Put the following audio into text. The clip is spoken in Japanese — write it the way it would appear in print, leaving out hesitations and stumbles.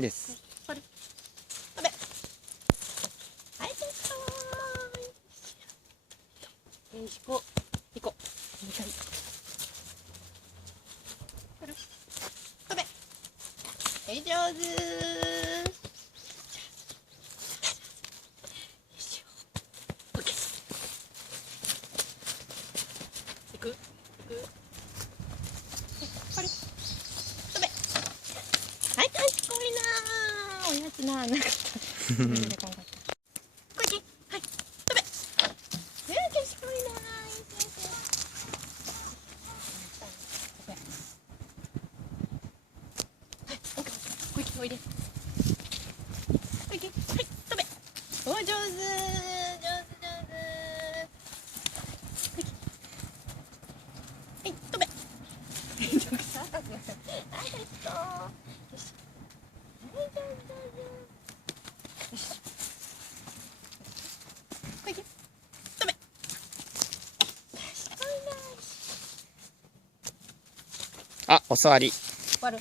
です。これ食べ。はい、よしこ行こう。これ食べ。はい、上手。行く。これ食べ。はい、かしこいな。おやつな、なかった。これで、はい、食べ。かしこいな。おいで。おいで。はい、食べ。お、上手。上手、上手。はい、食べ。めんどくさい。あ、よし。はい、上手、上手。よし。おいで。食べ。あ、お座り。終わる。